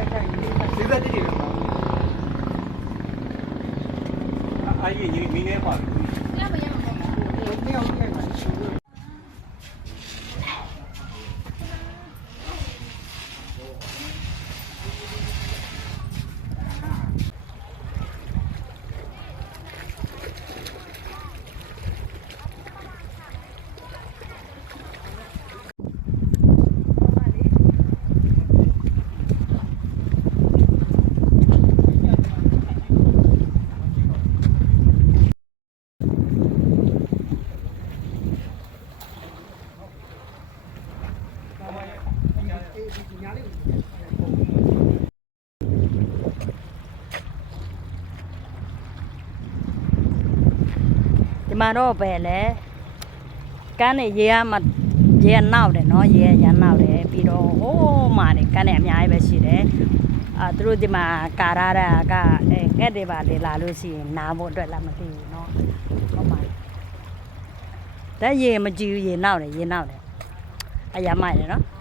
ဒီသက်တည်းတွေပါအဲ့ဒီမင်းနဲ့ပါညမရမှာပေါ့ဒီအောင်ကြိုက်ပါဒီမှာတော့ပဲလေကန်းနေရေကမှရေနောက်တယ်နော်ရေရနောက်တယ်ပြီးတော့ဟိုးမာတယ်ကန်းနေအများကြီးပဲရှိတယ်သူတို့ဒီမှာကာရတာကငှက်တွေပါလေလာလို့ရှိရင်နားဖို့အတွက်လည်းမသိဘူးနော်ဟုတ်ပါဒါရေမကြည့်ဘူးရေနောက်တယ်အရာမိုက်တယ်နော်